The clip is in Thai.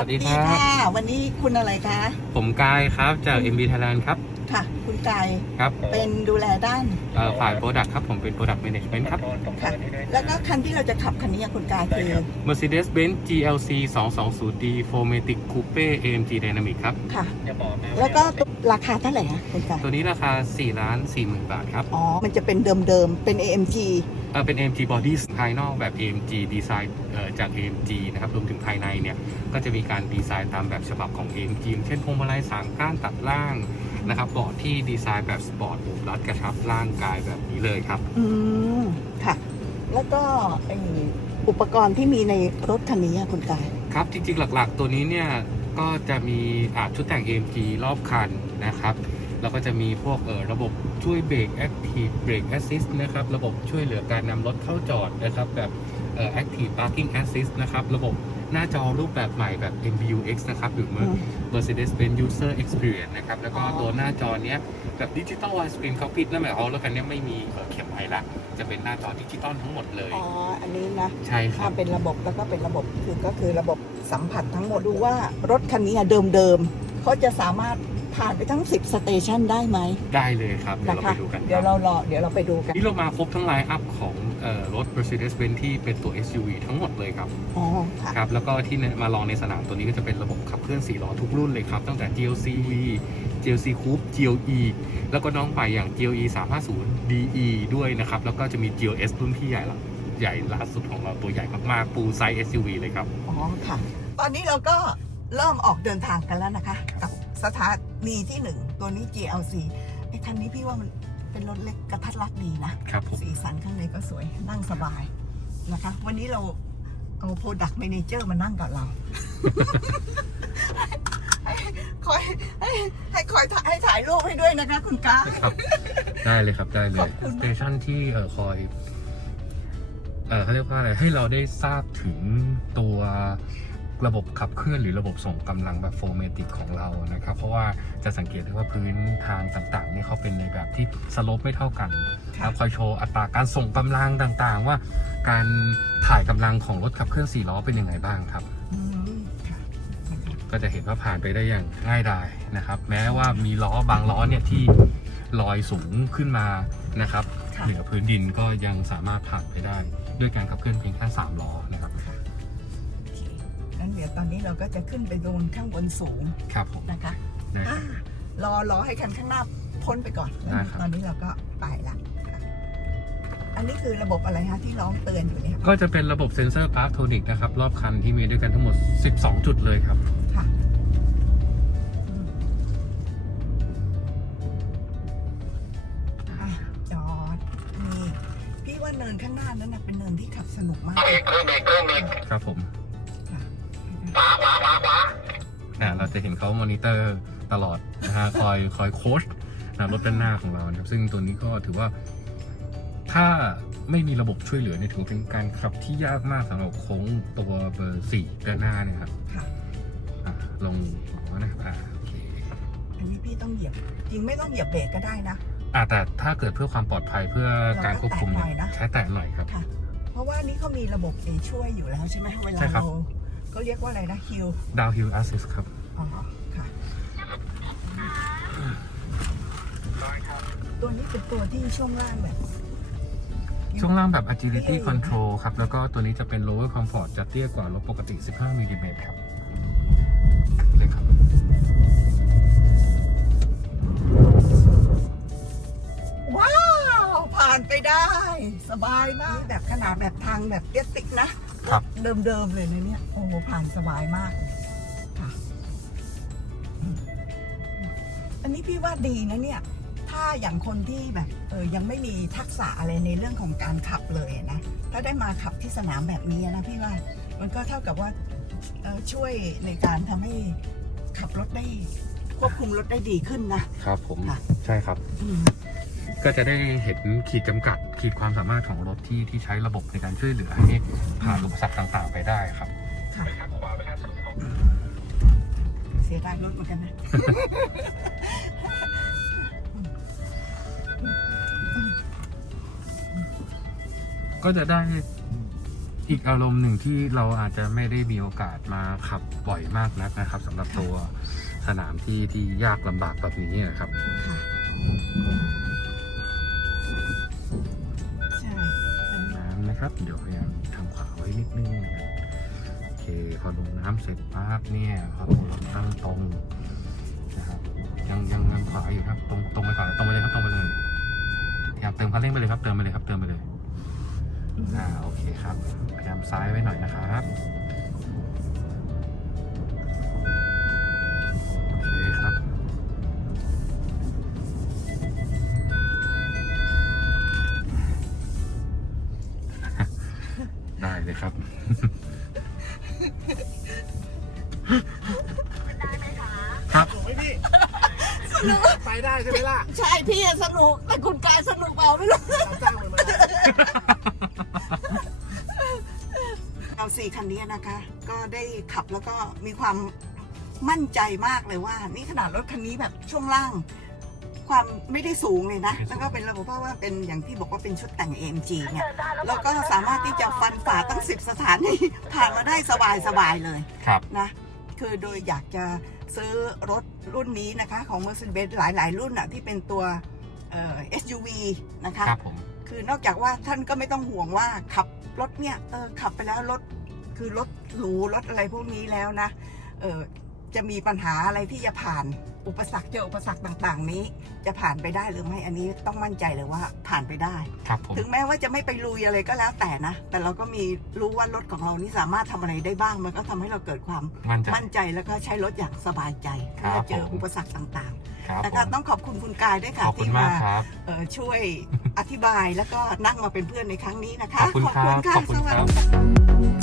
สวัสดีค่ะวันนี้คุณอะไรคะ ผมกายครับจาก MB Thailand ครับ ค่ะคุณกายครับเป็นดูแลด้านเอ่อฝ่าย Product ครับ ผมเป็น Product Management ครับ ค่ะ แล้วก็คันที่เราจะขับคันนี้คุณกายคือ Mercedes-Benz GLC 220D 4matic Coupe AMG Dynamic ครับ ค่ะ แล้วก็ราคาเท่าไหร่คะคุณกายตัวนี้ราคา4ล้าน4หมื่นบาทครับอ๋อ มันจะเป็นเดิมๆ เป็น AMG เอ่อเป็น AMG Body ภายนอกแบบ AMG ดีไซน์เอ่อจาก AMG นะครับรวมถึงภายในเนี่ย ก็จะมีการดีไซน์ตามแบบฉบับของ AMG อย่างเช่นพวงมาลัยสามก้านตัดล่าง นะครับเบาะที่ดีไซน์แบบสปอร์ตโอบรัดกระชับร่างกายแบบนี้เลยครับ อืมค่ะ แล้วก็ไออุปกรณ์ที่มีในรถคันนี้อะคุณกาย ครับ จริงๆ หลักๆ ตัวนี้เนี่ยก็จะมีอ่าชุดแต่ง AMG รอบคันนะครับ แล้วก็จะมีพวกเออระบบช่วยเบรก Active Brake Assist นะครับ ระบบช่วยเหลือการนำรถเข้าจอดนะครับ แบบเอ่อ Active Parking Assist นะครับ ระบบ หน้าจอรูปแบบใหม่แบบ MBUX นะครับหรืออืม Mercedes-Benz User Experience นะครับ แล้วก็อ๋อตัวหน้าจอเนี้ยแบบ Digital Widescreen Cockpit นั่นหมายความว่าแล้วกันเนี้ยไม่มีเอ่อเข็มไอละจะเป็นหน้าจอดิจิตอลทั้งหมดเลย อ๋อ อันนี้นะใช่ครัถ้าบเป็นระบบแล้วก็เป็นระบบคือก็คือระบบสัมผัสทั้งหมดดูว่ารถคันนี้อะเดิมๆเขาจะสามารถ ผ่านไปทั้ง 10 สเตชันได้ไหมได้เลยครับ เดี๋ยวนะเราคะไปดูกันคเดี๋ยวรับเรารอเดี๋ยวเราไปดูกัน นี่เรามาครบทั้งไลน์อัพของเอ่อรถ Mercedes-Benz ที่เป็นตัว SUV ทั้งหมดเลยครับ อ๋อค่ะ ครับแล้วก็ที่มาลองในสนามตัวนี้ก็จะเป็นระบบขับเคลื่อน4ล้อทุกรุ่นเลยครับ ตั้งแต่ GLC GLC Coupe GLE แล้วก็น้องใหม่อย่าง GLE 350 DE ด้วยนะครับ แล้วก็จะมี GLS รุ่นที่ใหญ่ละใหญ่ล่าสุดของเราตัวใหญ่มากๆฟูลไซส์ SUV เลยครับ อ๋อค่ะ ตอนนี้เราก็เริ่มออกเดินทางกันแล้วนะคะ กับ สถานีที่หนึ่งตัวนี้ GLC ไอ้คันนี้พี่ว่ามันเป็นรถเล็กกระทัดรัดดีนะ ครับผม สีสันข้างในก็สวยนั่งสบายนะคะ วันนี้เราเอา Product Manager มานั่งกับเราให้คอยให้ให้คอยถ่ายให้ถ่ายรูปให้ด้วยนะคะ คุณก้าครับ ได้เลยครับได้เลขอยบคุณสเตชันที่เอ่อคอยเอ่อเขาเรียกว่าอะไรให้เราได้ทราบถึงตัว ระบบขับเคลื่อนหรือระบบส่งกำลังแบบโฟเมติกของเรานะครับ เพราะว่าจะสังเกตได้ว่าพื้นทางต่างๆนี่เขาเป็นในแบบที่สโลปไม่เท่ากันครับคอยโชว์อัตราการส่งกำลังต่างๆ ว่าการถ่ายกำลังของรถขับเคลื่อน4ล้อเป็นยังไงบ้างครับอืมค่ะก็จะเห็นว่าผ่านไปได้อย่างง่ายดายนะครับ แม้ว่ามีล้อบางล้อเนี่ยที่ลอยสูงขึ้นมานะครับค่ะเหนือพื้นดินก็ยังสามารถผ่านไปได้ ด้วยการขับเคลื่อนเพียงแค่3ล้อนะ เดี๋ยวตอนนี้เราก็จะขึ้นไปโดนข้างบนสูงครับผมนะคะได้คอ่ารับรอรอให้คันข้างหน้าพ้นไปก่อน ได้ครับ ตอนนี้เราก็ไปละค่ะอันนี้คือระบบอะไรฮะที่ร้องเตือนอยู่เนี่ยก็จะเป็นระบบเซ็นเซอร์พาร์ทโทนิกนะครับ รอบคันที่มีด้วยกันทั้งหมด 12 จุดเลยครับ ค่ะอืมอะจอดนี่พี่ว่าเนินข้างหน้านั้นนะเป็นเนินที่ขับสนุกมาก ครับผมค่ะ อ่าเราจะเห็นเขามอนิเตอร์ตลอดนะฮะคอยคอยโค้ชนะรถด้านหน้าของเรานะครับซึ่งตัวนี้ก็ถือว่า ถ้าไม่มีระบบช่วยเหลือเนี่ยถือว่าเป็นการขับที่ยากมากสำหรับโค้งตัวเบอร์สี่ด้านหน้าเนะครับค่ะอ่าลงหัวนะครับอ่าโอเคอันนี้พี่ต้องเหยียบ จริงไม่ต้องเหยียบเบรกก็ได้นะ อ่าแต่ถ้าเกิดเพื่อความปลอดภัยเพื่อการควบคุมเราก็แตะหน่อยนะ ใช้แตะหน่อยครับ ค่ะ เพราะว่านี่เขามีระบบเอช่วยอยู่แล้วใช่ไหมเวลาใช่ครับ เรา เขาเรียกว่าอะไรนะฮิล downhill assist ครับ อ๋อค่ะ ตัวนี้เป็นตัวที่ช่วงล่างแบบ ช่วงล่างแบบ agility เท่ control ครับ แล้วก็ตัวนี้จะเป็น lower comfort จะเตี้ยกว่ารถปกติ 15มิลลิเมตรครับเลยครับ ว้าว ผ่านไปได้ สบายมาก แบบขนาดแบบทางแบบเตี้ยติกนะ ครับ เดิมๆเลยนะเนี่ยโอ้โหผ่านสบายมากค่ะอืมอันนี้พี่ว่าดีนะเนี่ย ถ้าอย่างคนที่แบบเออยังไม่มีทักษะอะไรในเรื่องของการขับเลยนะถ้าได้มาขับที่สนามแบบนี้นะพี่ว่ามันก็เท่ากับว่าเอ่อช่วยในการทำให้ขับรถได้ควบคุมรถได้ดีขึ้นนะครับผมค่ะใช่ครับอืมก็จะได้เห็นขีดจำกัด ขีดความสามารถของรถที่ที่ใช้ระบบในการช่วยเหลือให้ผ่านอุปสรรคต่าง ๆ ไปได้ครับค่ะเสียดายรถเหมือนกันนะก็จะได้อีกอารมณ์หนึ่งที่เราอาจจะไม่ได้มีโอกาสมาขับบ่อยมากนักนะครับสำหรับตัวสนามที่ที่ยากลำบากแบบนี้นะครับ นะครับ เดี๋ยวพยายามทำขวาไว้นิดนึงนะครับโอเคพอลงน้ำเสร็จปั๊บเนี่ยพอเราตั้งตรงนะครับยังยังยังขวาอยู่ครับ ตรงตรงไปก่อนตรงไปเลยครับตรงไปเลยพยายามเติมคันเร่งไปเลยครับเติมไปเลยครับเติมไปเลยอ่าโอเคครับพยายามซ้ายไว้หน่อยนะครับ ครับ ครับถูกไหมพี่ไปได้ใช่ไหมล่ะใช่พี่สนุก แต่คุณกายสนุกเปล่าไม่รู้ตามจ้างมันมาเอาสี่คันนี้นะคะ ก็ได้ขับแล้วก็มีความมั่นใจมากเลยว่า นี่ขนาดรถคันนี้แบบช่วงล่าง ความไม่ได้สูงเลยนะ แล้วก็เป็นระบบเพราะว่าเป็นอย่างที่บอกว่าเป็นชุดแต่ง AMG เนี่ยแล้วก็สามารถที่จะฟันฝ่าตั้งสิบสถานีผ่านมาได้สบายสบายๆเลยครับนะคือโดยอยากจะซื้อรถรุ่นนี้นะคะ ของ Mercedes หลาย ๆ รุ่นอะที่เป็นตัวเอ่อ SUV นะคะครับผมคือนอกจากว่าท่านก็ไม่ต้องห่วงว่าขับรถเนี่ยเออขับไปแล้วรถคือรถหรูรถอะไรพวกนี้แล้วนะเออ จะมีปัญหาอะไรที่จะผ่านอุปสรรคเจออุปสรรคต่างๆ นี้ จะผ่านไปได้หรือไม่อันนี้ต้องมั่นใจเลยว่าผ่านไปได้ ครับผมถึงแม้ว่าจะไม่ไปลุยอะไรก็แล้วแต่นะ แต่เราก็มีรู้ว่ารถของเรานี่สามารถทำอะไรได้บ้าง มันก็ทำให้เราเกิดความมั่นใจมั่นใจแล้วก็ใช้รถอย่างสบายใจครัเมื่บอเจอผมอุปสรรคต่างครับๆนะผคะมต้องขอบคุณคุณกายด้วยค่ะขอบคุณที่มากมาครับเอ่อช่วยอธิบายแล้วก็นั่งมาเป็นเพื่อนในครั้งนี้นะคะ ขอบคุณครับค่ะขอบคุณสวัสครับดีค่ะ